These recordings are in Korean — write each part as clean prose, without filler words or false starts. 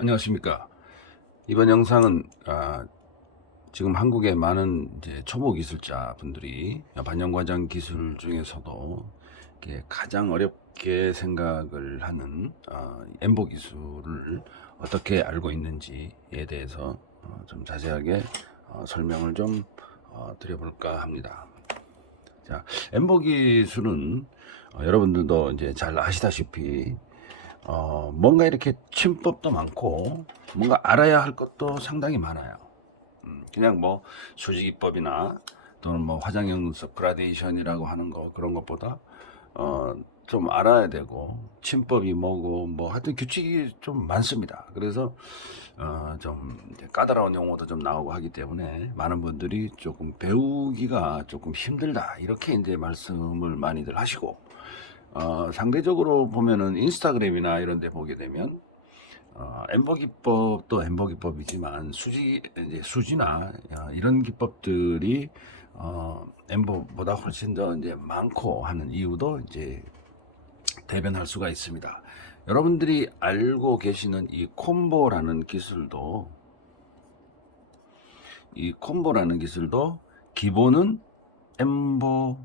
안녕하십니까. 이번 영상은 지금 한국의 많은 이제 초보 기술자 분들이 반영과장 기술 중에서도 이렇게 가장 어렵게 생각을 하는 엠보 기술을 어떻게 알고 있는지에 대해서 좀 자세하게 설명을 좀 드려볼까 합니다. 자, 엠보 기술은 여러분들도 이제 잘 아시다시피 뭔가 이렇게 침법도 많고 뭔가 알아야 할 것도 상당히 많아요. 그냥 뭐 수지기법이나 또는 뭐 화장형 눈썹 그라데이션이라고 하는 거 그런 것보다 좀 알아야 되고 침법이 뭐고 뭐 하여튼 규칙이 좀 많습니다. 그래서 좀 이제 까다로운 용어도 좀 나오고 하기 때문에 많은 분들이 조금 배우기가 조금 힘들다 이렇게 이제 말씀을 많이들 하시고 상대적으로 보면은 인스타그램이나 이런 데 보게 되면 엠버 기법도 엠버 기법이지만 이제 수지나 이런 기법들이 엠버보다 훨씬 더 이제 많고 하는 이유도 이제 대변할 수가 있습니다. 여러분들이 알고 계시는 이 콤보라는 기술도 기본은 엠보를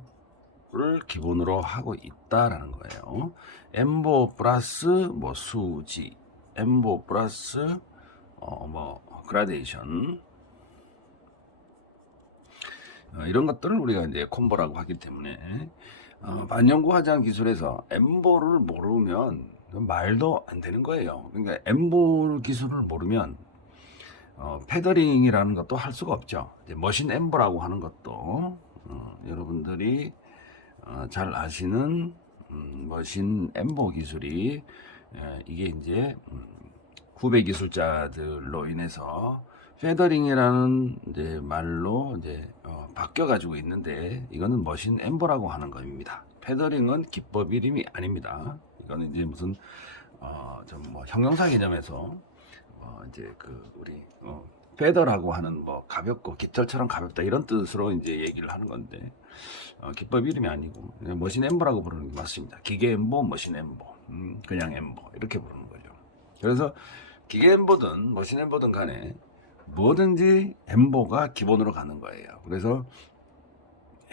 기본으로 하고 있다라는 거예요. 엠보 플러스 뭐 수지, 엠보 플러스 뭐 그라데이션 이런 것들을 우리가 이제 콤보라고 하기 때문에 반영구 화장 기술에서 엠보를 모르면 말도 안 되는 거예요. 그러니까 엠보 기술을 모르면 패더링이라는 것도 할 수가 없죠. 이제 머신 엠보라고 하는 것도 여러분들이 잘 아시는 머신 엠보 기술이 이게 이제 후배 기술자들로 인해서 페더링이라는 이제 말로 이제 바뀌어 가지고 있는데 이거는 머신 엠보라고 하는 겁니다. 페더링은 기법 이름이 아닙니다. 이거는 이제 무슨 좀 뭐 형용사 개념에서 이제 그 우리 페더라고 하는 뭐 가볍고 깃털처럼 가볍다 이런 뜻으로 이제 얘기를 하는 건데 기법 이름이 아니고 머신 엠보라고 부르는 게 맞습니다. 기계 엠보, 머신 엠보, 그냥 엠보 이렇게 부르는 거죠. 그래서 기계 엠보든 머신 엠보든 간에 뭐든지 엠보가 기본으로 가는 거예요. 그래서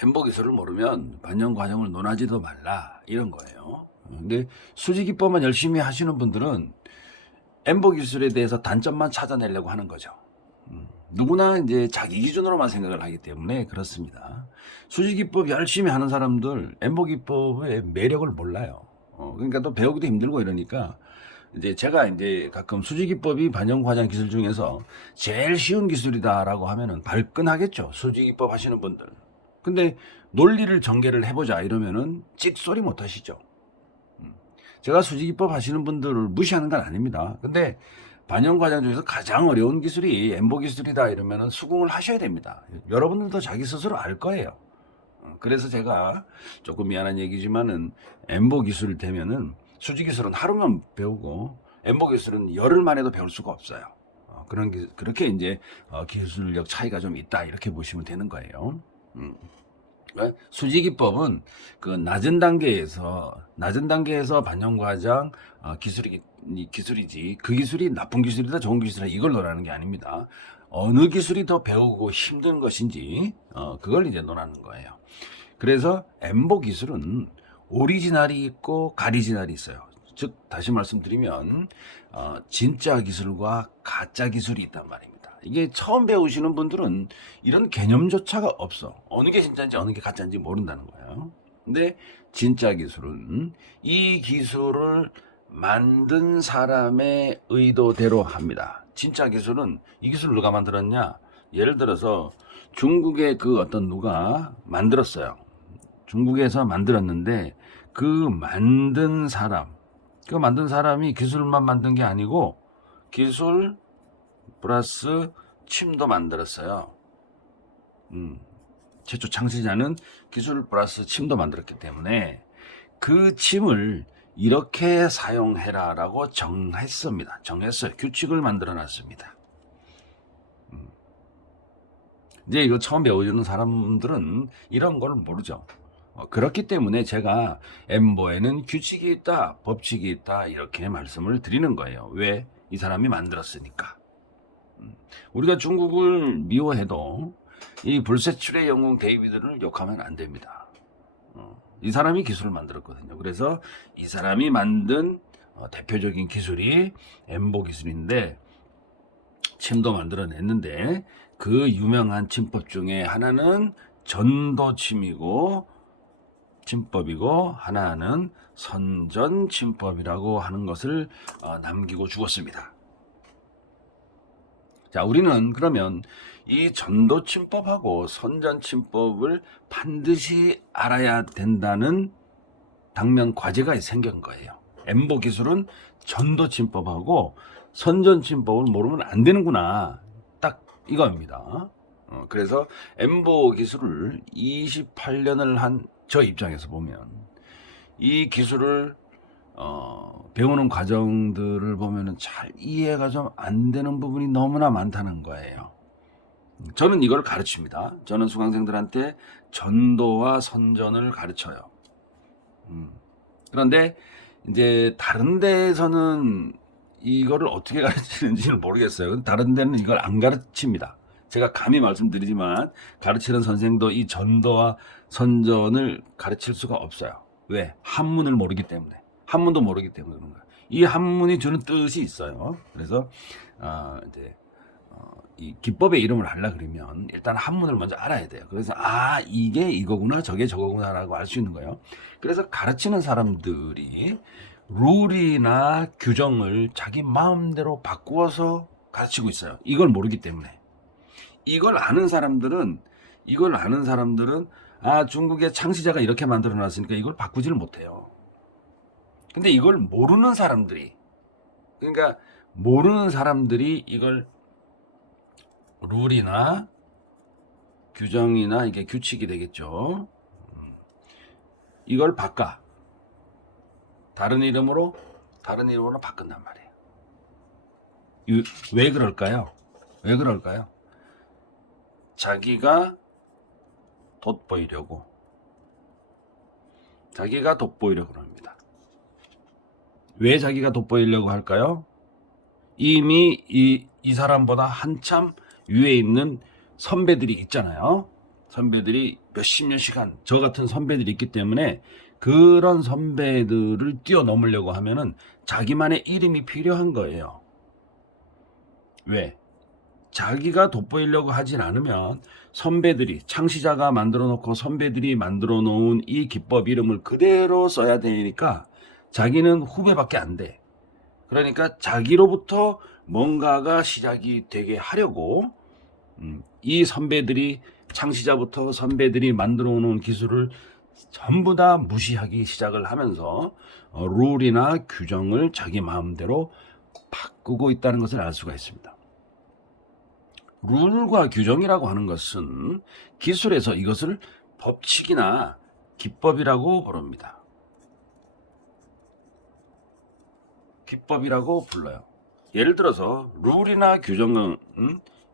엠보 기술을 모르면 반영 과정을 논하지도 말라 이런 거예요. 근데 수지 기법만 열심히 하시는 분들은 엠보 기술에 대해서 단점만 찾아내려고 하는 거죠. 누구나 이제 자기 기준으로만 생각을 하기 때문에 그렇습니다. 수지 기법 열심히 하는 사람들 엠보 기법의 매력을 몰라요. 그러니까 또 배우기도 힘들고 이러니까 이제 제가 이제 가끔 수지 기법이 반영 과장 기술 중에서 제일 쉬운 기술이다라고 하면은 발끈하겠죠. 수지 기법 하시는 분들. 근데 논리를 전개를 해보자 이러면은 찍소리 못 하시죠. 제가 수지 기법 하시는 분들을 무시하는 건 아닙니다. 근데 반영 과정 중에서 가장 어려운 기술이 엠보 기술이다 이러면은 수긍을 하셔야 됩니다. 여러분들도 자기 스스로 알 거예요. 그래서 제가 조금 미안한 얘기지만은 엠보 기술 되면은 수지 기술은 하루만 배우고 엠보 기술은 열흘만 해도 배울 수가 없어요. 그렇게 이제 기술력 차이가 좀 있다 이렇게 보시면 되는 거예요. 수지 기법은 그 낮은 단계에서 반영 과정 기술이지 그 기술이 나쁜 기술이다 좋은 기술이다 이걸 논하는 게 아닙니다. 어느 기술이 더 배우고 힘든 것인지 그걸 이제 논하는 거예요. 그래서 엠보 기술은 오리지널이 있고 가리지널이 있어요. 즉 다시 말씀드리면 진짜 기술과 가짜 기술이 있단 말입니다. 이게 처음 배우시는 분들은 이런 개념조차가 없어. 어느 게 진짜인지 어느 게 가짜인지 모른다는 거예요. 근데 진짜 기술은 이 기술을 만든 사람의 의도대로 합니다. 진짜 기술은 이 기술을 누가 만들었냐? 예를 들어서 중국의 그 어떤 누가 만들었어요. 중국에서 만들었는데 그 만든 사람이 기술만 만든 게 아니고 기술 플러스 침도 만들었어요. 최초 창시자는 기술 플러스 침도 만들었기 때문에 그 침을 이렇게 사용해라라고 정했어요. 규칙을 만들어 놨습니다. 이제 이거 처음 배우는 사람들은 이런 걸 모르죠. 그렇기 때문에 제가 엠보에는 규칙이 있다, 법칙이 있다 이렇게 말씀을 드리는 거예요. 왜? 이 사람이 만들었으니까. 우리가 중국을 미워해도 이 불세출의 영웅 데이비드를 욕하면 안 됩니다. 이 사람이 기술을 만들었거든요. 그래서 이 사람이 만든 대표적인 기술이 엠보 기술인데, 침도 만들어냈는데 그 유명한 침법 중에 하나는 전도침이고 침법이고 하나는 선전침법이라고 하는 것을 남기고 죽었습니다. 자, 우리는 그러면 이 전도침법하고 선전침법을 반드시 알아야 된다는 당면 과제가 생긴 거예요. 엠보 기술은 전도침법하고 선전침법을 모르면 안 되는구나, 딱 이겁니다. 그래서 엠보 기술을 28년을 한 저 입장에서 보면 이 기술을 배우는 과정들을 보면은 잘 이해가 좀 안 되는 부분이 너무나 많다는 거예요. 저는 이걸 가르칩니다. 저는 수강생들한테 전도와 선전을 가르쳐요. 그런데 이제 다른 데에서는 이거를 어떻게 가르치는지는 모르겠어요. 다른 데는 이걸 안 가르칩니다. 제가 감히 말씀드리지만 가르치는 선생도 이 전도와 선전을 가르칠 수가 없어요. 왜? 한문을 모르기 때문에. 한문도 모르기 때문에 그런 거예요. 이 한문이 주는 뜻이 있어요. 그래서 이제 이 기법의 이름을 하려 그러면 일단 한문을 먼저 알아야 돼요. 그래서 이게 이거구나, 저게 저거구나라고 알 수 있는 거예요. 그래서 가르치는 사람들이 룰이나 규정을 자기 마음대로 바꾸어서 가르치고 있어요. 이걸 모르기 때문에. 이걸 아는 사람들은 중국의 창시자가 이렇게 만들어 놨으니까 이걸 바꾸지를 못해요. 근데 이걸 모르는 사람들이, 그러니까 모르는 사람들이 이걸 룰이나 규정이나 이게 규칙이 되겠죠. 이걸 바꿔. 다른 이름으로 바꾼단 말이에요. 왜 그럴까요? 자기가 돋보이려고 합니다. 왜 자기가 돋보이려고 할까요? 이미 이 사람보다 한참 위에 있는 선배들이 있잖아요. 선배들이 몇십 년 시간, 저 같은 선배들이 있기 때문에 그런 선배들을 뛰어넘으려고 하면은 자기만의 이름이 필요한 거예요. 왜? 자기가 돋보이려고 하진 않으면 선배들이, 창시자가 만들어 놓고 선배들이 만들어 놓은 이 기법 이름을 그대로 써야 되니까 자기는 후배밖에 안 돼. 그러니까 자기로부터 뭔가가 시작이 되게 하려고 이 선배들이, 창시자부터 선배들이 만들어 놓은 기술을 전부 다 무시하기 시작을 하면서 룰이나 규정을 자기 마음대로 바꾸고 있다는 것을 알 수가 있습니다. 룰과 규정이라고 하는 것은 기술에서 이것을 법칙이나 기법이라고 부릅니다. 기법이라고 불러요. 예를 들어서 룰이나 규정은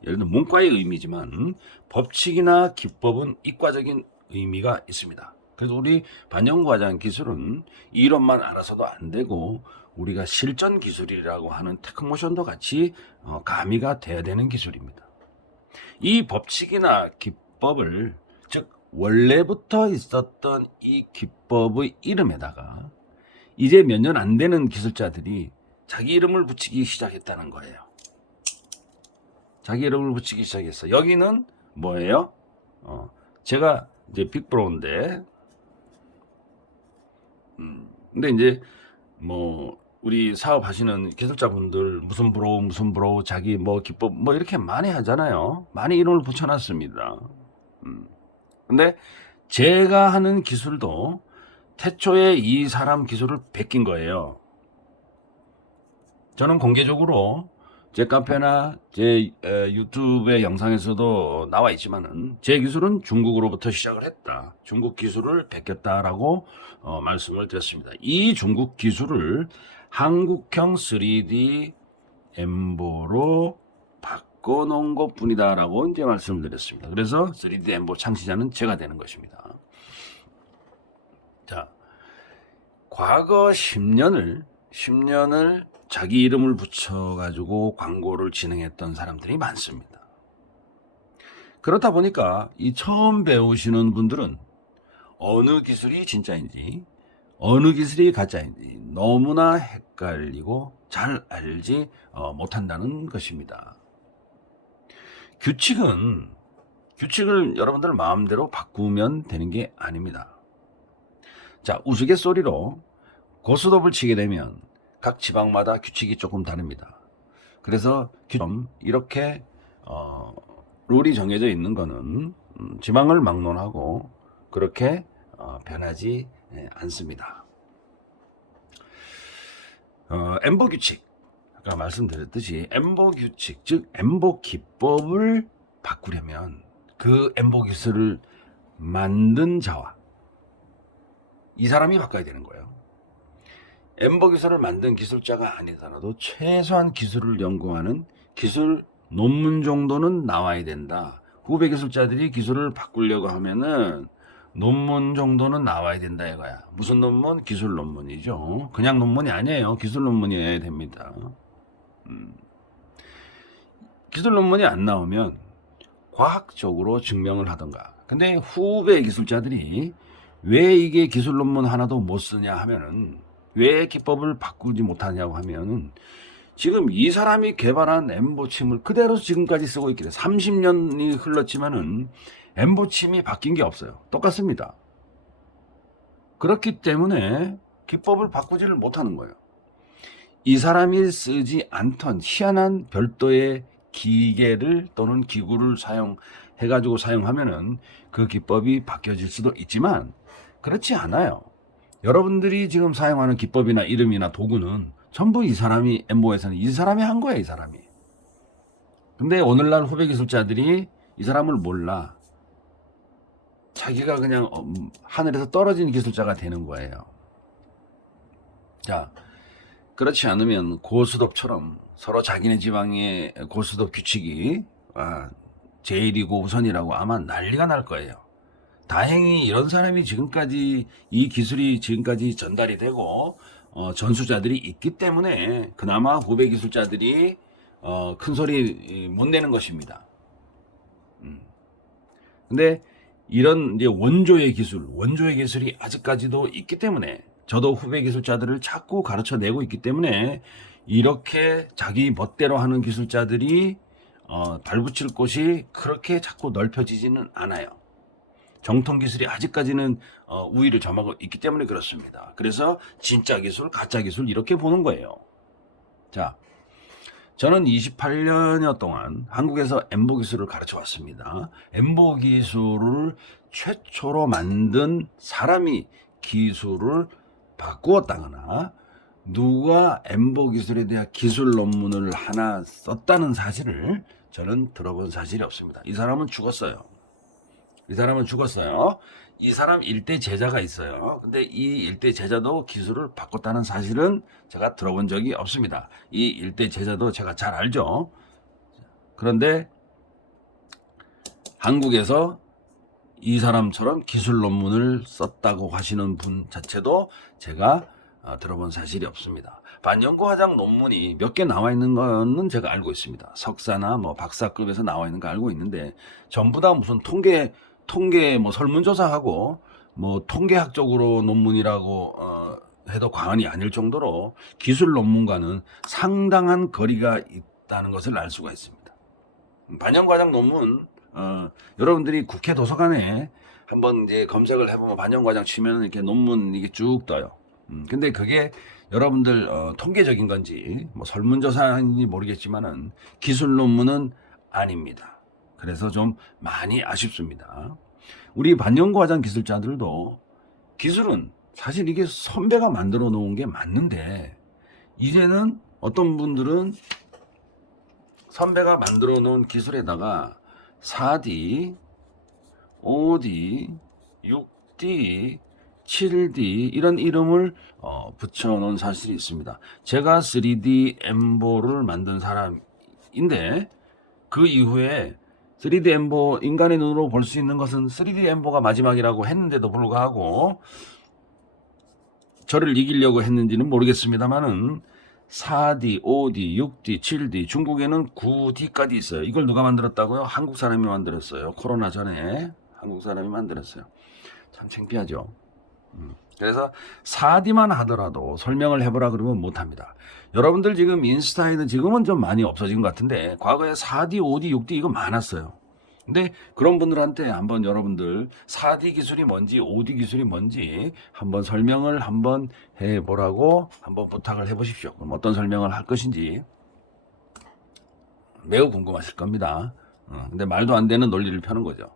예를 들어 문과의 의미지만 법칙이나 기법은 이과적인 의미가 있습니다. 그래서 우리 반영과정 기술은 이론만 알아서도 안 되고 우리가 실전 기술이라고 하는 테크모션도 같이 가미가 돼야 되는 기술입니다. 이 법칙이나 기법을, 즉 원래부터 있었던 이 기법의 이름에다가 이제 몇 년 안 되는 기술자들이 자기 이름을 붙이기 시작했다는 거예요. 자기 이름을 붙이기 시작했어. 여기는 뭐예요? 제가 이제 빅브로우인데, 근데 이제 우리 사업하시는 기술자분들 무슨 브로우 자기 기법 이렇게 많이 하잖아요. 많이 이름을 붙여놨습니다. 근데 제가 하는 기술도 태초에 이 사람 기술을 베낀 거예요. 저는 공개적으로 제 카페나 제 유튜브의 영상에서도 나와 있지만은 제 기술은 중국으로부터 시작을 했다. 중국 기술을 베꼈다라고 말씀을 드렸습니다. 이 중국 기술을 한국형 3D 엠보로 바꿔놓은 것 뿐이다라고 이제 말씀을 드렸습니다. 그래서 3D 엠보 창시자는 제가 되는 것입니다. 자, 과거 10년을 자기 이름을 붙여가지고 광고를 진행했던 사람들이 많습니다. 그렇다 보니까 이 처음 배우시는 분들은 어느 기술이 진짜인지 어느 기술이 가짜인지 너무나 헷갈리고 잘 알지 못한다는 것입니다. 규칙을 여러분들 마음대로 바꾸면 되는 게 아닙니다. 자, 우스갯소리로 고스톱을 치게 되면 각 지방마다 규칙이 조금 다릅니다. 그래서 이렇게 룰이 정해져 있는 거는 지방을 막론하고 그렇게 변하지 않습니다. 엠보 규칙, 아까 말씀드렸듯이 엠보 규칙, 즉 엠보 기법을 바꾸려면 그 엠보 기술을 만든 자와 이 사람이 바꿔야 되는 거예요. 엠보 기술을 만든 기술자가 아니더라도 최소한 기술을 연구하는 기술 논문 정도는 나와야 된다. 후배 기술자들이 기술을 바꾸려고 하면은 논문 정도는 나와야 된다 이거야. 무슨 논문? 기술 논문이죠. 그냥 논문이 아니에요. 기술 논문이어야 됩니다. 기술 논문이 안 나오면 과학적으로 증명을 하던가. 근데 후배 기술자들이 왜 이게 기술 논문 하나도 못 쓰냐 하면은, 왜 기법을 바꾸지 못하냐고 하면은, 지금 이 사람이 개발한 엠보침을 그대로 지금까지 쓰고 있기 때문에 30년이 흘렀지만은 엠보침이 바뀐 게 없어요. 똑같습니다. 그렇기 때문에 기법을 바꾸지를 못하는 거예요. 이 사람이 쓰지 않던 희한한 별도의 기계를 또는 기구를 사용해가지고 사용하면은 그 기법이 바뀌어질 수도 있지만 그렇지 않아요. 여러분들이 지금 사용하는 기법이나 이름이나 도구는 전부 이 사람이 엠보에서는 이 사람이 한 거야, 이 사람이. 근데 오늘날 후배 기술자들이 이 사람을 몰라. 자기가 그냥 하늘에서 떨어진 기술자가 되는 거예요. 자, 그렇지 않으면 고스톱처럼 서로 자기네 지방의 고스톱 규칙이 제일이고 우선이라고 아마 난리가 날 거예요. 다행히 이런 사람이 지금까지, 이 기술이 지금까지 전달이 되고 전수자들이 있기 때문에 그나마 후배 기술자들이 큰 소리 못 내는 것입니다. 근데 이런 이제 원조의 기술이 아직까지도 있기 때문에 저도 후배 기술자들을 자꾸 가르쳐 내고 있기 때문에 이렇게 자기 멋대로 하는 기술자들이 발붙일 곳이 그렇게 자꾸 넓혀지지는 않아요. 정통 기술이 아직까지는 우위를 점하고 있기 때문에 그렇습니다. 그래서 진짜 기술, 가짜 기술 이렇게 보는 거예요. 자, 저는 28년여 동안 한국에서 엠보 기술을 가르쳐 왔습니다. 엠보 기술을 최초로 만든 사람이 기술을 바꾸었다거나 누가 엠보 기술에 대한 기술 논문을 하나 썼다는 사실을 저는 들어본 사실이 없습니다. 이 사람은 죽었어요. 이 사람 일대 제자가 있어요. 근데 이 일대 제자도 기술을 바꿨다는 사실은 제가 들어본 적이 없습니다. 이 일대 제자도 제가 잘 알죠. 그런데 한국에서 이 사람처럼 기술 논문을 썼다고 하시는 분 자체도 제가 들어본 사실이 없습니다. 반연구 화장 논문이 몇 개 나와 있는 거는 제가 알고 있습니다. 석사나 뭐 박사급에서 나와 있는 거 알고 있는데 전부 다 무슨 통계 뭐 설문조사하고 뭐 통계학적으로 논문이라고 해도 과언이 아닐 정도로 기술 논문과는 상당한 거리가 있다는 것을 알 수가 있습니다. 반영과장 논문 여러분들이 국회 도서관에 한번 이제 검색을 해보면 반영과장 치면 이렇게 논문 이게 쭉 떠요. 근데 그게 여러분들 통계적인 건지 뭐 설문조사인지 모르겠지만은 기술 논문은 아닙니다. 그래서 좀 많이 아쉽습니다. 우리 반영과장 기술자들도 기술은 사실 이게 선배가 만들어 놓은 게 맞는데 이제는 어떤 분들은 선배가 만들어 놓은 기술에다가 4D, 5D, 6D, 7D 이런 이름을 붙여놓은 사실이 있습니다. 제가 3D 엠보를 만든 사람인데 그 이후에 3D 엠보, 인간의 눈으로 볼 수 있는 것은 3D 엠보가 마지막이라고 했는데도 불구하고 저를 이기려고 했는지는 모르겠습니다만은 4D, 5D, 6D, 7D, 중국에는 9D까지 있어요. 이걸 누가 만들었다고요? 한국 사람이 만들었어요. 코로나 전에 한국 사람이 만들었어요. 참 창피하죠. 그래서 4D만 하더라도 설명을 해보라 그러면 못합니다. 여러분들 지금 인스타에는 지금은 좀 많이 없어진 것 같은데 과거에 4D, 5D, 6D 이거 많았어요. 근데 그런 분들한테 한번 여러분들 4D 기술이 뭔지 5D 기술이 뭔지 한번 설명을 한번 해보라고 한번 부탁을 해보십시오. 그럼 어떤 설명을 할 것인지 매우 궁금하실 겁니다. 근데 말도 안 되는 논리를 펴는 거죠.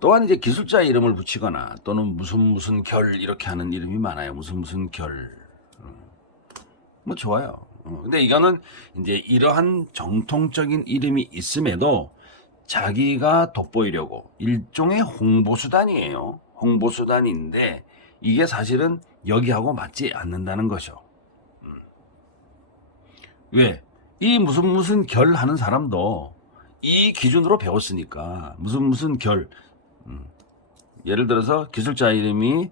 또한 이제 기술자 이름을 붙이거나 또는 무슨 결 이렇게 하는 이름이 많아요. 무슨 결. 뭐 좋아요. 근데 이거는 이제 이러한 정통적인 이름이 있음에도 자기가 돋보이려고 일종의 홍보수단이에요. 홍보수단인데 이게 사실은 여기하고 맞지 않는다는 거죠. 왜? 이 무슨 결 하는 사람도 이 기준으로 배웠으니까 무슨 결. 예를 들어서 기술자 이름이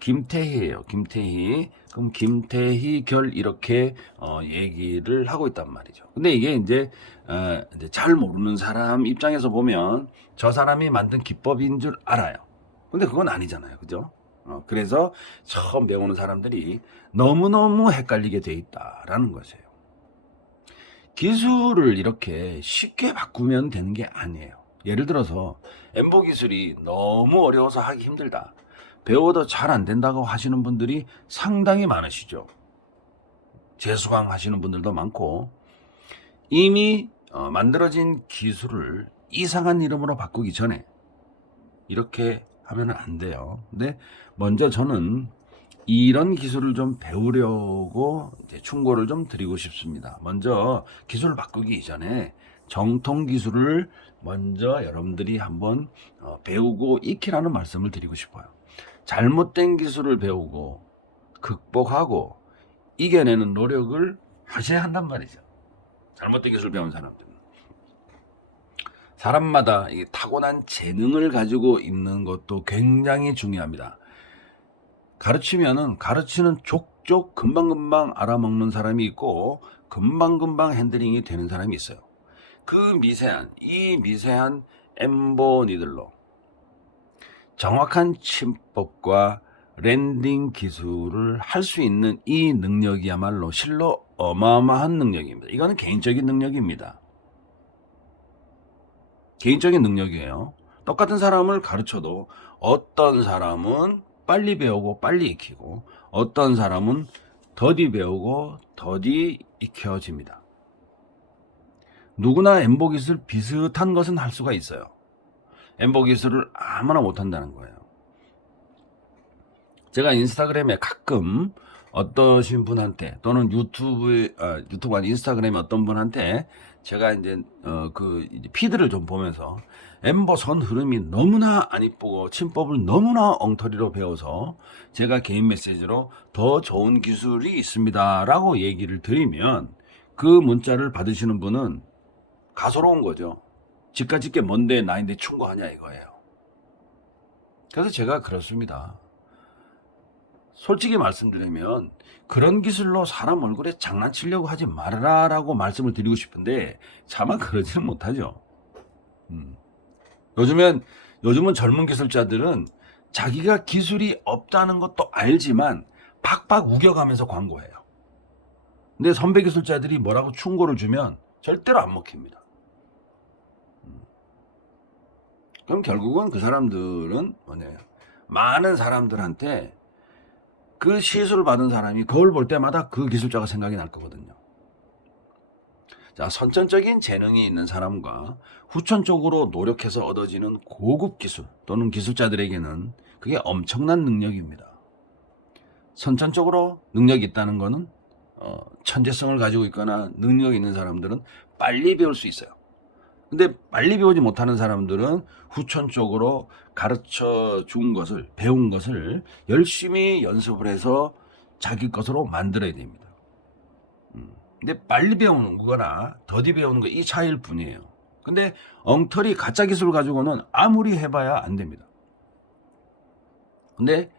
김태희예요. 김태희. 그럼 김태희 결 이렇게 얘기를 하고 있단 말이죠. 근데 이게 이제 잘 모르는 사람 입장에서 보면 저 사람이 만든 기법인 줄 알아요. 근데 그건 아니잖아요. 그죠? 그래서 처음 배우는 사람들이 너무너무 헷갈리게 돼 있다라는 것이에요. 기술을 이렇게 쉽게 바꾸면 되는 게 아니에요. 예를 들어서 엠보 기술이 너무 어려워서 하기 힘들다. 배워도 잘 안 된다고 하시는 분들이 상당히 많으시죠. 재수강 하시는 분들도 많고 이미 만들어진 기술을 이상한 이름으로 바꾸기 전에 이렇게 하면 안 돼요. 근데 먼저 저는 이런 기술을 좀 배우려고 이제 충고를 좀 드리고 싶습니다. 먼저 기술을 바꾸기 이전에 정통 기술을 먼저 여러분들이 한번 배우고 익히라는 말씀을 드리고 싶어요. 잘못된 기술을 배우고 극복하고 이겨내는 노력을 하셔야 한단 말이죠. 잘못된 기술 배운 사람들은. 사람마다 이 타고난 재능을 가지고 있는 것도 굉장히 중요합니다. 가르치면은 가르치는 족족 금방금방 알아먹는 사람이 있고 금방금방 핸들링이 되는 사람이 있어요. 이 미세한 엠보니들로 정확한 침법과 랜딩 기술을 할 수 있는 이 능력이야말로 실로 어마어마한 능력입니다. 이거는 개인적인 능력입니다. 개인적인 능력이에요. 똑같은 사람을 가르쳐도 어떤 사람은 빨리 배우고 빨리 익히고 어떤 사람은 더디 배우고 더디 익혀집니다. 누구나 엠보 기술 비슷한 것은 할 수가 있어요. 엠보 기술을 아무나 못한다는 거예요. 제가 인스타그램에 가끔 어떠신 분한테 또는 유튜브 아니 인스타그램에 어떤 분한테 제가 이제 그 피드를 좀 보면서 엠버 선 흐름이 너무나 안 이쁘고 침법을 너무나 엉터리로 배워서 제가 개인 메시지로 더 좋은 기술이 있습니다라고 얘기를 드리면 그 문자를 받으시는 분은 가소로운 거죠. 집까지 게 뭔데 나인데 충고하냐 이거예요. 그래서 제가 그렇습니다. 솔직히 말씀드리면 그런 기술로 사람 얼굴에 장난치려고 하지 말아라라고 말씀을 드리고 싶은데 차마 그러지는 못하죠. 요즘은 젊은 기술자들은 자기가 기술이 없다는 것도 알지만 박박 우겨가면서 광고해요. 근데 선배 기술자들이 뭐라고 충고를 주면 절대로 안 먹힙니다. 그럼 결국은 그 사람들은 뭐냐요? 많은 사람들한테 그 시술을 받은 사람이 거울 볼 때마다 그 기술자가 생각이 날 거거든요. 자, 선천적인 재능이 있는 사람과 후천적으로 노력해서 얻어지는 고급 기술 또는 기술자들에게는 그게 엄청난 능력입니다. 선천적으로 능력이 있다는 거는 천재성을 가지고 있거나 능력이 있는 사람들은 빨리 배울 수 있어요. 근데 빨리 배우지 못하는 사람들은 후천적으로 가르쳐 준 것을, 배운 것을 열심히 연습을 해서 자기 것으로 만들어야 됩니다. 근데 빨리 배우는 거나 더디 배우는 거 이 차이일 뿐이에요. 근데 엉터리 가짜 기술을 가지고는 아무리 해봐야 안 됩니다. 근데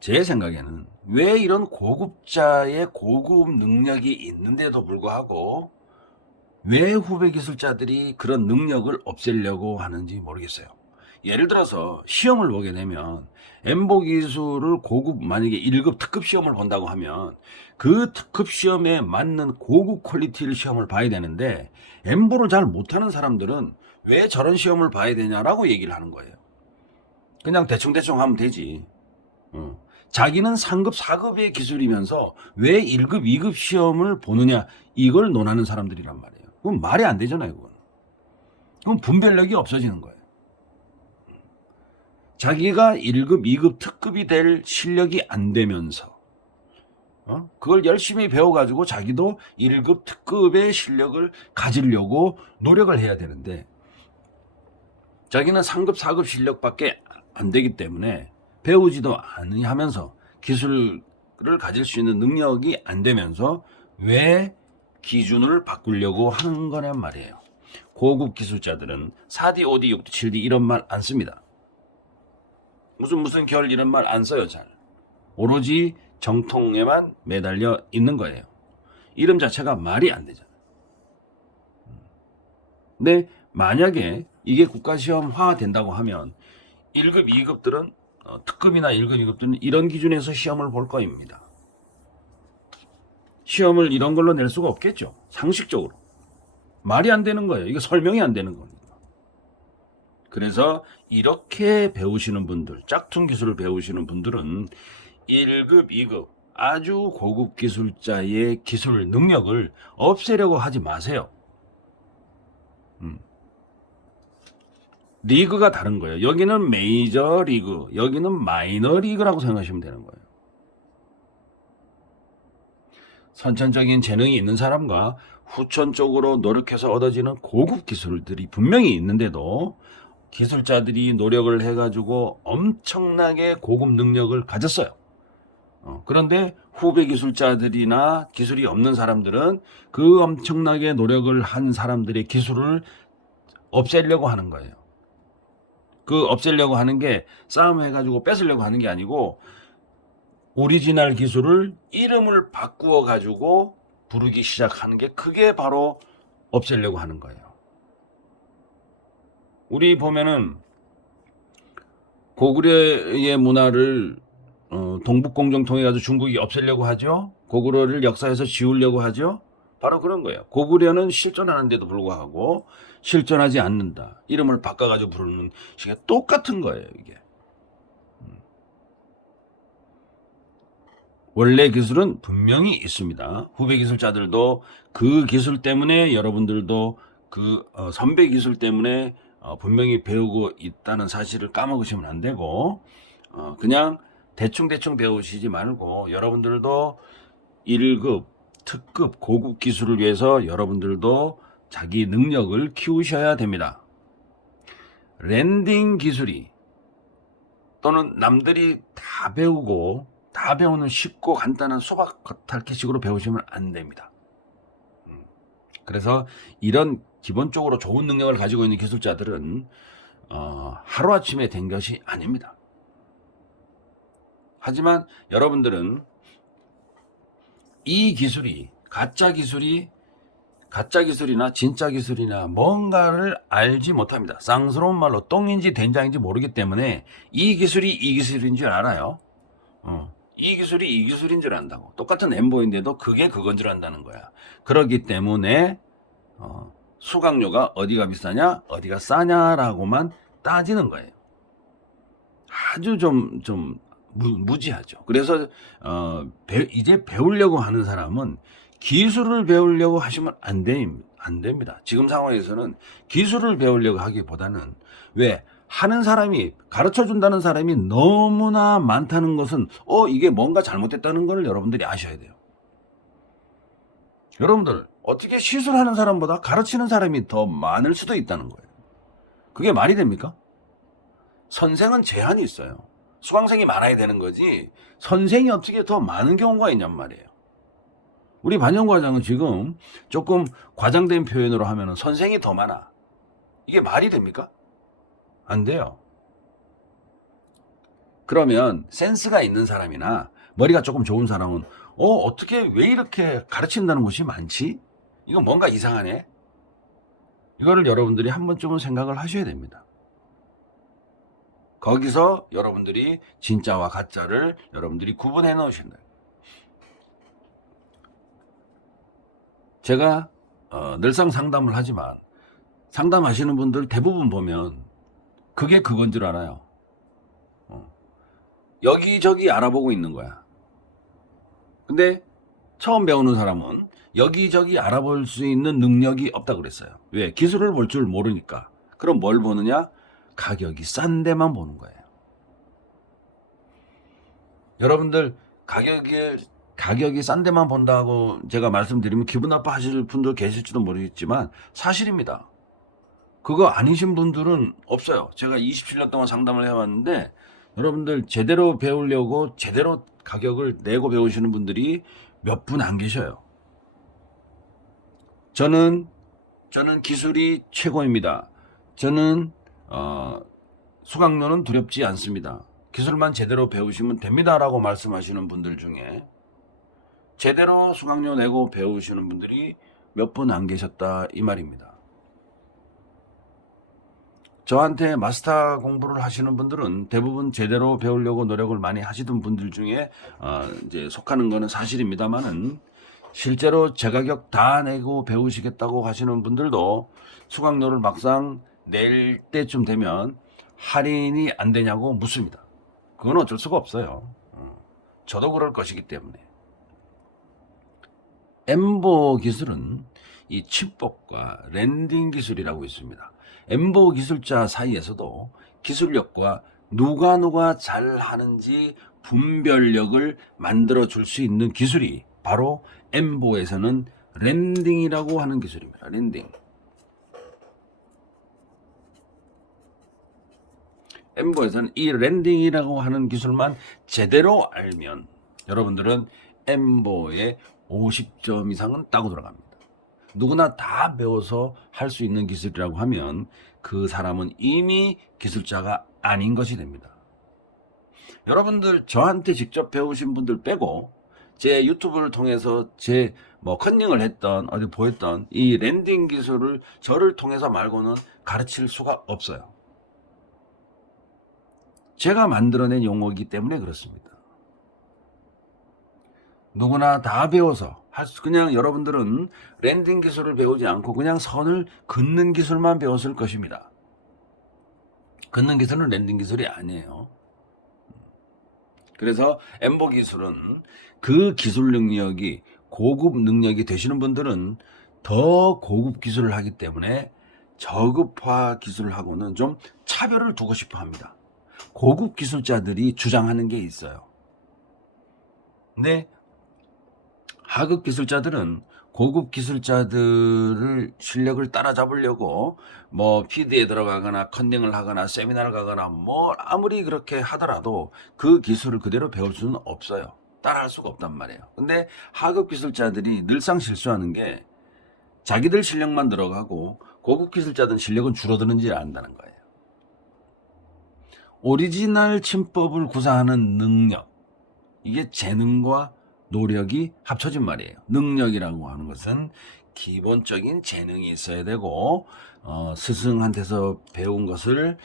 제 생각에는 왜 이런 고급자의 고급 능력이 있는데도 불구하고 왜 후배 기술자들이 그런 능력을 없애려고 하는지 모르겠어요. 예를 들어서 시험을 보게 되면 엠보 기술을 고급 만약에 1급 특급 시험을 본다고 하면 그 특급 시험에 맞는 고급 퀄리티를 시험을 봐야 되는데 엠보를 잘 못하는 사람들은 왜 저런 시험을 봐야 되냐라고 얘기를 하는 거예요. 그냥 대충대충 하면 되지. 자기는 3급, 4급의 기술이면서 왜 1급, 2급 시험을 보느냐 이걸 논하는 사람들이란 말이에요. 그건 말이 안 되잖아요. 그건 분별력이 없어지는 거예요. 자기가 1급, 2급, 특급이 될 실력이 안 되면서 그걸 열심히 배워가지고 자기도 1급, 특급의 실력을 가지려고 노력을 해야 되는데 자기는 3급, 4급 실력밖에 안 되기 때문에 배우지도 않으면서 기술을 가질 수 있는 능력이 안 되면서 왜 기준을 바꾸려고 하는 거냔 말이에요. 고급 기술자들은 4D, 5D, 6D, 7D 이런 말 안 씁니다. 무슨 결 이런 말 안 써요. 잘. 오로지 정통에만 매달려 있는 거예요. 이름 자체가 말이 안 되잖아요. 근데 만약에 이게 국가시험화 된다고 하면 1급, 2급들은 특급이나 1급, 2급들은 이런 기준에서 시험을 볼 거입니다. 시험을 이런 걸로 낼 수가 없겠죠. 상식적으로. 말이 안 되는 거예요. 이거 설명이 안 되는 겁니다. 그래서 이렇게 배우시는 분들, 짝퉁 기술을 배우시는 분들은 1급, 2급 아주 고급 기술자의 기술 능력을 없애려고 하지 마세요. 리그가 다른 거예요. 여기는 메이저 리그, 여기는 마이너 리그라고 생각하시면 되는 거예요. 선천적인 재능이 있는 사람과 후천적으로 노력해서 얻어지는 고급 기술들이 분명히 있는데도 기술자들이 노력을 해가지고 엄청나게 고급 능력을 가졌어요. 그런데 후배 기술자들이나 기술이 없는 사람들은 그 엄청나게 노력을 한 사람들의 기술을 없애려고 하는 거예요. 그 없애려고 하는 게 싸움해가지고 뺏으려고 하는 게 아니고 오리지널 기술을 이름을 바꾸어 가지고 부르기 시작하는 게 그게 바로 없애려고 하는 거예요. 우리 보면은 고구려의 문화를 동북공정 통해 가지고 중국이 없애려고 하죠. 고구려를 역사에서 지우려고 하죠. 바로 그런 거예요. 고구려는 실존하는데도 불구하고 실존하지 않는다. 이름을 바꿔가지고 부르는 식의 똑같은 거예요, 이게. 원래 기술은 분명히 있습니다. 후배 기술자들도 그 기술 때문에 여러분들도 그 선배 기술 때문에 분명히 배우고 있다는 사실을 까먹으시면 안 되고 그냥 대충 배우시지 말고 여러분들도 1급, 특급, 고급 기술을 위해서 여러분들도 자기 능력을 키우셔야 됩니다. 랜딩 기술이 또는 남들이 다 배우고 다 배우는 쉽고 간단한 수박 겉핥기식으로 배우시면 안 됩니다. 그래서 이런 기본적으로 좋은 능력을 가지고 있는 기술자들은 하루아침에 된 것이 아닙니다. 하지만 여러분들은 이 기술이 가짜 기술이나 진짜 기술이나 뭔가를 알지 못합니다. 쌍스러운 말로 똥인지 된장인지 모르기 때문에 이 기술이 이 기술인 줄 알아요. 이 기술이 이 기술인 줄 안다고. 똑같은 엠보인데도 그게 그건 줄 안다는 거야. 그렇기 때문에 수강료가 어디가 비싸냐 어디가 싸냐라고만 따지는 거예요. 아주 좀 무지하죠. 그래서 이제 배우려고 하는 사람은 기술을 배우려고 하시면 안 됩니다. 지금 상황에서는 기술을 배우려고 하기보다는 왜 하는 사람이 가르쳐준다는 사람이 너무나 많다는 것은 이게 뭔가 잘못됐다는 걸 여러분들이 아셔야 돼요. 여러분들 어떻게 시술하는 사람보다 가르치는 사람이 더 많을 수도 있다는 거예요. 그게 말이 됩니까? 선생은 제한이 있어요. 수강생이 많아야 되는 거지 선생이 어떻게 더 많은 경우가 있냔 말이에요. 우리 반영과장은 지금 조금 과장된 표현으로 하면 선생이 더 많아. 이게 말이 됩니까? 안 돼요. 그러면 센스가 있는 사람이나 머리가 조금 좋은 사람은 어떻게 왜 이렇게 가르친다는 곳이 많지? 이건 뭔가 이상하네. 이거를 여러분들이 한 번쯤은 생각을 하셔야 됩니다. 거기서 여러분들이 진짜와 가짜를 여러분들이 구분해 놓으신다. 제가 늘상 상담을 하지만 상담하시는 분들 대부분 보면 그게 그건 줄 알아요. 여기저기 알아보고 있는 거야. 근데 처음 배우는 사람은 여기저기 알아볼 수 있는 능력이 없다 그랬어요. 왜? 기술을 볼 줄 모르니까. 그럼 뭘 보느냐? 가격이 싼 데만 보는 거예요. 여러분들 가격이 싼 데만 본다고 제가 말씀드리면 기분 나빠하실 분들 계실지도 모르겠지만 사실입니다. 그거 아니신 분들은 없어요. 제가 27년 동안 상담을 해왔는데 여러분들 제대로 배우려고 제대로 가격을 내고 배우시는 분들이 몇 분 안 계셔요. 저는 기술이 최고입니다. 저는 수강료는 두렵지 않습니다. 기술만 제대로 배우시면 됩니다라고 말씀하시는 분들 중에 제대로 수강료 내고 배우시는 분들이 몇 분 안 계셨다 이 말입니다. 저한테 마스터 공부를 하시는 분들은 대부분 제대로 배우려고 노력을 많이 하시던 분들 중에 이제 속하는 거는 사실입니다만은 실제로 제 가격 다 내고 배우시겠다고 하시는 분들도 수강료를 막상 낼 때쯤 되면 할인이 안 되냐고 묻습니다. 그건 어쩔 수가 없어요. 저도 그럴 것이기 때문에. 엠보 기술은 이 칩법과 랜딩 기술이라고 있습니다. 엠보 기술자 사이에서도 기술력과 누가 잘하는지 분별력을 만들어 줄 수 있는 기술이 바로 엠보에서는 랜딩이라고 하는 기술입니다. 랜딩. 엠보에서는 이 랜딩이라고 하는 기술만 제대로 알면 여러분들은 엠보에 50점 이상은 따고 들어갑니다. 누구나 다 배워서 할 수 있는 기술이라고 하면 그 사람은 이미 기술자가 아닌 것이 됩니다. 여러분들 저한테 직접 배우신 분들 빼고 제 유튜브를 통해서 제 컨닝을 했던 어디 보였던 이 랜딩 기술을 저를 통해서 말고는 가르칠 수가 없어요. 제가 만들어낸 용어이기 때문에 그렇습니다. 누구나 다 배워서 그냥 여러분들은 랜딩 기술을 배우지 않고 그냥 선을 긋는 기술만 배웠을 것입니다. 긋는 기술은 랜딩 기술이 아니에요. 그래서 엠보 기술은 그 기술 능력이 고급 능력이 되시는 분들은 더 고급 기술을 하기 때문에 저급화 기술하고는 좀 차별을 두고 싶어 합니다. 고급 기술자들이 주장하는 게 있어요. 근데 하급 기술자들은 고급 기술자들을 실력을 따라잡으려고 피드에 들어가거나 컨닝을 하거나 세미나를 가거나 아무리 그렇게 하더라도 그 기술을 그대로 배울 수는 없어요. 따라할 수가 없단 말이에요. 근데 하급 기술자들이 늘상 실수하는 게 자기들 실력만 들어가고 고급 기술자들은 실력은 줄어드는지 안다는 거예요. 오리지널 침법을 구사하는 능력, 이게 재능과 노력이 합쳐진 말이에요. 능력이라고 하는 것은 기본적인 재능이 있어야 되고 스승한테서 배운 것을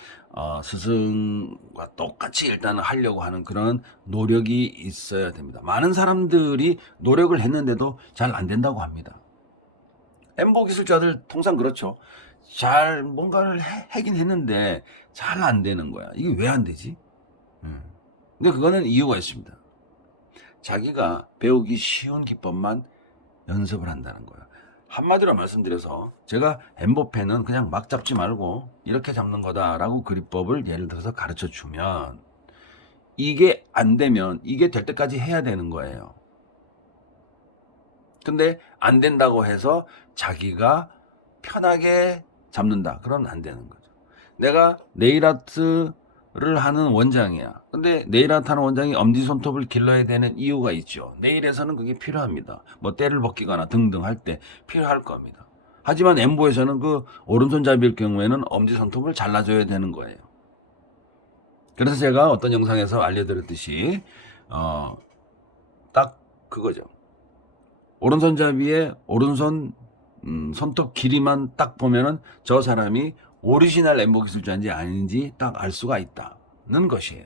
스승과 똑같이 일단은 하려고 하는 그런 노력이 있어야 됩니다. 많은 사람들이 노력을 했는데도 잘 안 된다고 합니다. 엠보 기술자들 통상 그렇죠. 잘 뭔가를 하긴 했는데 잘 안 되는 거야. 이게 왜 안 되지? 근데 그거는 이유가 있습니다. 자기가 배우기 쉬운 기법만 연습을 한다는 거예요. 한마디로 말씀드려서 제가 엠보펜은 그냥 막 잡지 말고 이렇게 잡는 거다라고 그립법을 예를 들어서 가르쳐 주면 이게 안 되면 이게 될 때까지 해야 되는 거예요. 근데 안 된다고 해서 자기가 편하게 잡는다. 그러면 안 되는 거죠. 내가 네일 아트를 하는 원장이야. 근데 네일 아트 하는 원장이 엄지손톱을 길러야 되는 이유가 있죠. 네일에서는 그게 필요합니다. 때를 벗기거나 등등 할 때 필요할 겁니다. 하지만 엠보에서는 그 오른손잡이일 경우에는 엄지손톱을 잘라줘야 되는 거예요. 그래서 제가 어떤 영상에서 알려드렸듯이 딱 그거죠. 오른손잡이의 오른손 손톱 길이만 딱 보면은 저 사람이 오리지널 엠보 기술자인지 아닌지 딱 알 수가 있다는 것이에요.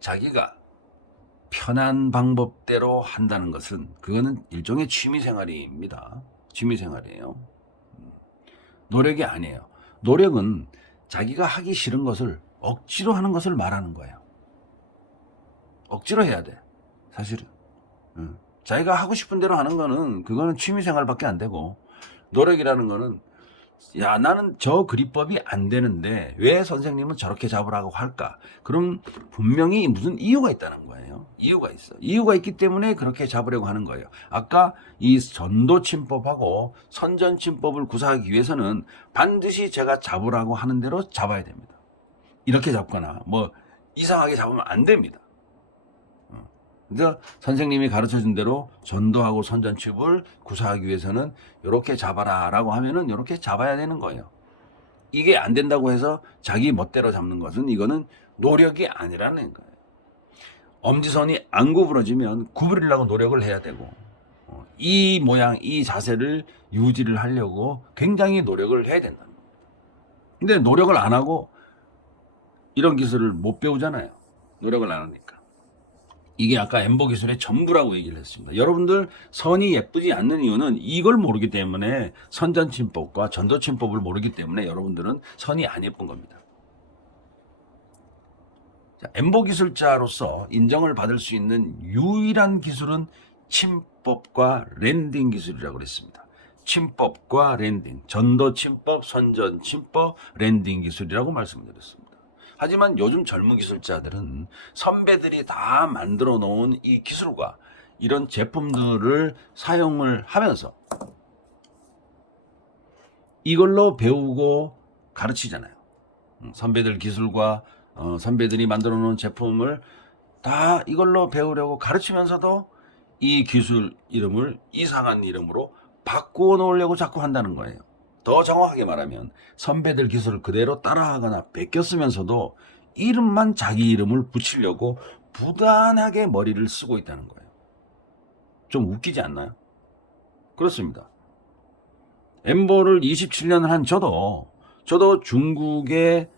자기가 편한 방법대로 한다는 것은 그거는 일종의 취미생활입니다. 취미생활이에요. 노력이 아니에요. 노력은 자기가 하기 싫은 것을 억지로 하는 것을 말하는 거예요. 억지로 해야 돼. 사실은. 자기가 하고 싶은 대로 하는 거는 그거는 취미생활밖에 안 되고, 노력이라는 거는 야, 나는 저 그리법이 안 되는데 왜 선생님은 저렇게 잡으라고 할까? 그럼 분명히 무슨 이유가 있다는 거예요. 이유가 있어. 이유가 있기 때문에 그렇게 잡으려고 하는 거예요. 아까 이 전도침법하고 선전침법을 구사하기 위해서는 반드시 제가 잡으라고 하는 대로 잡아야 됩니다. 이렇게 잡거나 뭐 이상하게 잡으면 안 됩니다. 그래서 선생님이 가르쳐준 대로 전도하고 선전칩을 구사하기 위해서는 이렇게 잡아라 라고 하면은 이렇게 잡아야 되는 거예요. 이게 안 된다고 해서 자기 멋대로 잡는 것은 이거는 노력이 아니라는 거예요. 엄지선이 안 구부러지면 구부리려고 노력을 해야 되고, 이 모양, 이 자세를 유지를 하려고 굉장히 노력을 해야 된다는 거예요. 근데 노력을 안 하고 이런 기술을 못 배우잖아요. 노력을 안 하니까. 이게 아까 엠보 기술의 전부라고 얘기를 했습니다. 여러분들 선이 예쁘지 않는 이유는 이걸 모르기 때문에, 선전침법과 전도침법을 모르기 때문에 여러분들은 선이 안 예쁜 겁니다. 자, 엠보 기술자로서 인정을 받을 수 있는 유일한 기술은 침법과 랜딩 기술이라고 그랬습니다. 침법과 랜딩, 전도침법, 선전침법, 랜딩 기술이라고 말씀드렸습니다. 하지만 요즘 젊은 기술자들은 선배들이 다 만들어 놓은 이 기술과 이런 제품들을 사용을 하면서 이걸로 배우고 가르치잖아요. 선배들 기술과 선배들이 만들어 놓은 제품을 다 이걸로 배우려고 가르치면서도 이 기술 이름을 이상한 이름으로 바꾸어 놓으려고 자꾸 한다는 거예요. 더 정확하게 말하면 선배들 기술을 그대로 따라하거나 베껴 쓰면서도 이름만 자기 이름을 붙이려고 부단하게 머리를 쓰고 있다는 거예요. 좀 웃기지 않나요? 그렇습니다. 엠보를 27년을 한 저도 중국의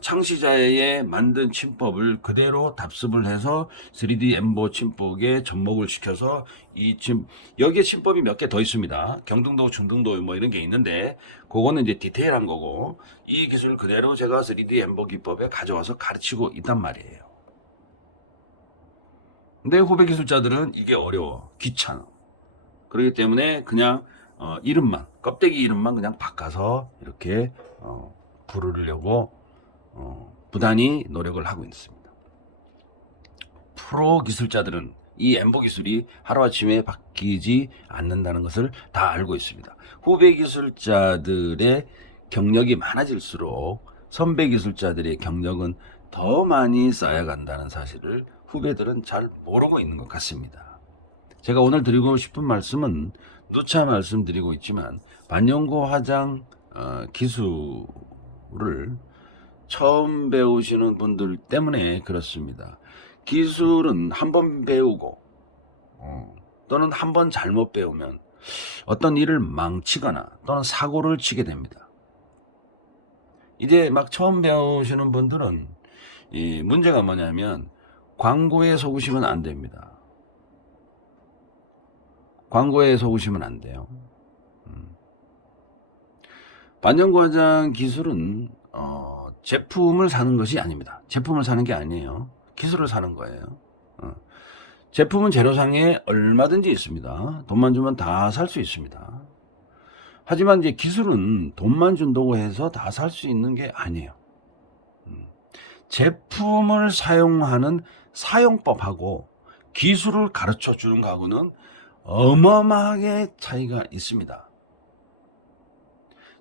창시자의 만든 침법을 그대로 답습을 해서 3D 엠보 침법에 접목을 시켜서 여기에 침법이 몇 개 더 있습니다. 경등도, 중등도 뭐 이런 게 있는데 그거는 이제 디테일한 거고, 이 기술을 그대로 제가 3D 엠보 기법에 가져와서 가르치고 있단 말이에요. 근데 후배 기술자들은 이게 어려워, 귀찮아. 그렇기 때문에 그냥 이름만, 껍데기 이름만 그냥 바꿔서 이렇게 부르려고 부단히 노력을 하고 있습니다. 프로 기술자들은 이 엠보 기술이 하루아침에 바뀌지 않는다는 것을 다 알고 있습니다. 후배 기술자들의 경력이 많아질수록 선배 기술자들의 경력은 더 많이 쌓여간다는 사실을 후배들은 잘 모르고 있는 것 같습니다. 제가 오늘 드리고 싶은 말씀은 누차 말씀드리고 있지만, 반영고 화장 기술을 처음 배우시는 분들 때문에 그렇습니다. 기술은 한 번 배우고 또는 한 번 잘못 배우면 어떤 일을 망치거나 또는 사고를 치게 됩니다. 이제 막 처음 배우시는 분들은 이 문제가 뭐냐면 광고에 속으시면 안 됩니다. 광고에 속으시면 안 돼요. 반영고 화장 기술은 제품을 사는 것이 아닙니다. 제품을 사는 게 아니에요. 기술을 사는 거예요. 제품은 재료상에 얼마든지 있습니다. 돈만 주면 다 살 수 있습니다. 하지만 이제 기술은 돈만 준다고 해서 다 살 수 있는 게 아니에요. 제품을 사용하는 사용법하고 기술을 가르쳐 주는 거하고는 어마어마하게 차이가 있습니다.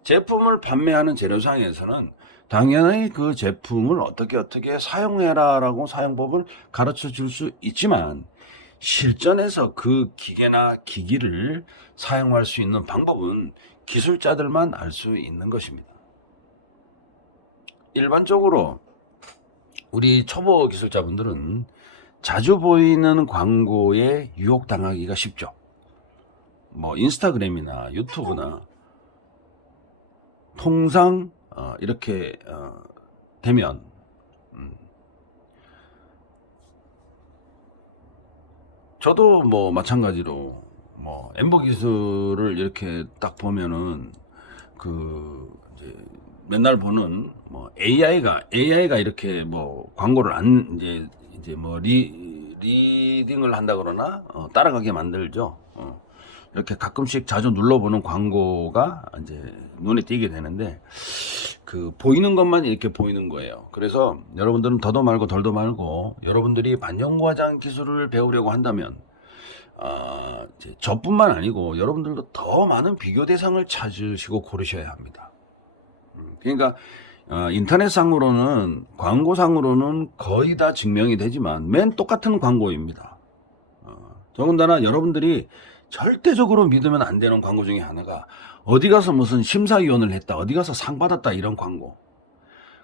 제품을 판매하는 재료상에서는 당연히 그 제품을 어떻게 사용해라 라고 사용법을 가르쳐 줄 수 있지만, 실전에서 그 기계나 기기를 사용할 수 있는 방법은 기술자들만 알 수 있는 것입니다. 일반적으로 우리 초보 기술자분들은 자주 보이는 광고에 유혹당하기가 쉽죠. 뭐 인스타그램이나 유튜브나 통상 이렇게 되면 저도 뭐 마찬가지로 뭐 엠버 기술을 이렇게 딱 보면은 그 이제 맨날 보는 뭐 AI가 이렇게 뭐 광고를 안 이제 뭐 리딩을 한다 그러나 따라가게 만들죠. 이렇게 가끔씩 자주 눌러보는 광고가 이제 눈에 띄게 되는데 그 보이는 것만 이렇게 보이는 거예요. 그래서 여러분들은 더도 말고 덜도 말고 여러분들이 반영과장 기술을 배우려고 한다면 이제 저뿐만 아니고 여러분들도 더 많은 비교 대상을 찾으시고 고르셔야 합니다. 그러니까 인터넷상으로는 광고상으로는 거의 다 증명이 되지만 맨 똑같은 광고입니다. 더군다나 여러분들이 절대적으로 믿으면 안 되는 광고 중에 하나가 어디 가서 무슨 심사위원을 했다, 어디 가서 상 받았다 이런 광고.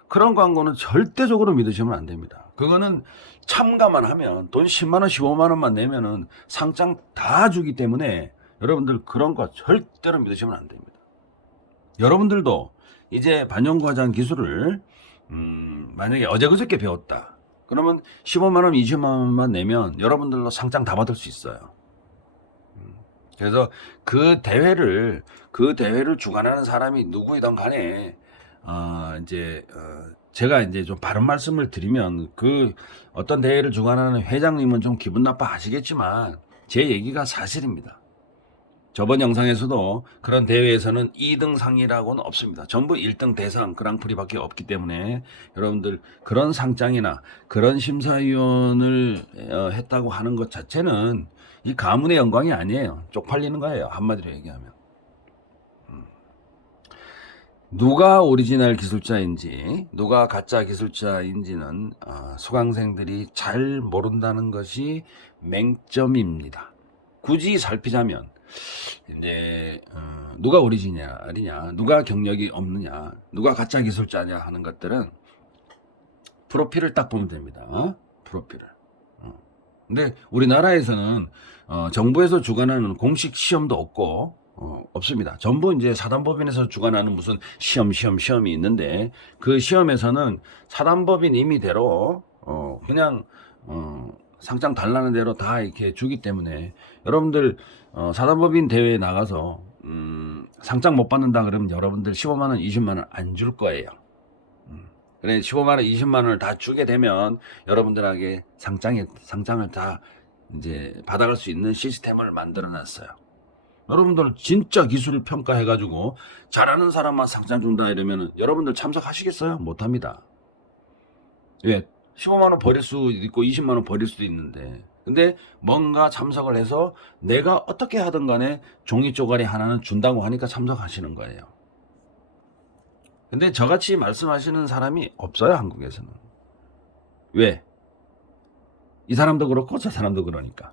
그런 광고는 절대적으로 믿으시면 안 됩니다. 그거는 참가만 하면 돈 10만 원, 15만 원만 내면은 상장 다 주기 때문에 여러분들 그런 거 절대로 믿으시면 안 됩니다. 여러분들도 이제 반영과장 기술을 만약에 어제 그저께 배웠다. 그러면 15만 원, 20만 원만 내면 여러분들도 상장 다 받을 수 있어요. 그래서 그 대회를 주관하는 사람이 누구이든 간에 제가 이제 좀 바른 말씀을 드리면 그 어떤 대회를 주관하는 회장님은 좀 기분 나빠 하시겠지만 제 얘기가 사실입니다. 저번 영상에서도 그런 대회에서는 2등 상이라고는 없습니다. 전부 1등 대상 그랑프리밖에 없기 때문에 여러분들 그런 상장이나 그런 심사위원을 했다고 하는 것 자체는 이 가문의 영광이 아니에요. 쪽팔리는 거예요. 한마디로 얘기하면. 누가 오리지널 기술자인지 누가 가짜 기술자인지는 수강생들이 잘 모른다는 것이 맹점입니다. 굳이 살피자면 이제 누가 오리지널이냐, 누가 경력이 없느냐, 누가 가짜 기술자냐 하는 것들은 프로필을 딱 보면 됩니다. 프로필을. 근데 우리나라에서는 정부에서 주관하는 공식 시험도 없고 없습니다. 전부 이제 사단법인에서 주관하는 무슨 시험이 있는데 그 시험에서는 사단법인 임의대로 그냥 상장 달라는 대로 다 이렇게 주기 때문에 여러분들 사단법인 대회에 나가서 상장 못 받는다 그러면 여러분들 15만 원, 20만 원 안 줄 거예요. 그래 15만 원, 20만 원을 다 주게 되면 여러분들에게 상장을 다 이제 받아갈 수 있는 시스템을 만들어 놨어요. 여러분들 진짜 기술을 평가해 가지고 잘하는 사람만 상장 준다 이러면은 여러분들 참석하시겠어요? 못 합니다. 왜? 15만 원 버릴 수 있고 20만 원 버릴 수도 있는데 근데 뭔가 참석을 해서 내가 어떻게 하든 간에 종이 쪼가리 하나는 준다고 하니까 참석하시는 거예요. 근데 저같이 말씀하시는 사람이 없어요, 한국에서는. 왜? 이 사람도 그렇고 저 사람도 그러니까.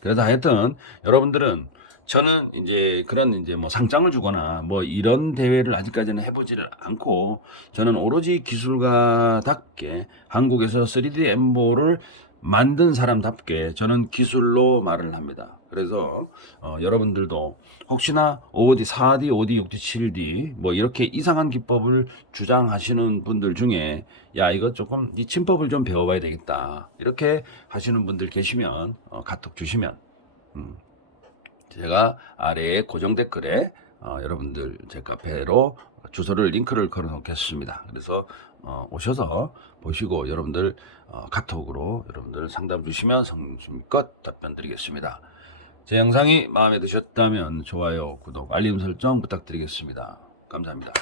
그래서 하여튼 여러분들은 저는 이제 그런 이제 뭐 상장을 주거나 뭐 이런 대회를 아직까지는 해보지를 않고 저는 오로지 기술가답게 한국에서 3D 엠보를 만든 사람답게 저는 기술로 말을 합니다. 그래서 여러분들도 혹시나 5D, 4D, 5D, 6D, 7D 뭐 이렇게 이상한 기법을 주장하시는 분들 중에 야 이거 조금 이 침법을 좀 배워봐야 되겠다 이렇게 하시는 분들 계시면 카톡 주시면 제가 아래에 고정 댓글에 여러분들 제 카페로 주소를 링크를 걸어 놓겠습니다. 그래서 오셔서 보시고 여러분들 카톡으로 여러분들 상담 주시면 성심껏 답변 드리겠습니다. 제 영상이 마음에 드셨다면 좋아요, 구독, 알림 설정 부탁드리겠습니다. 감사합니다.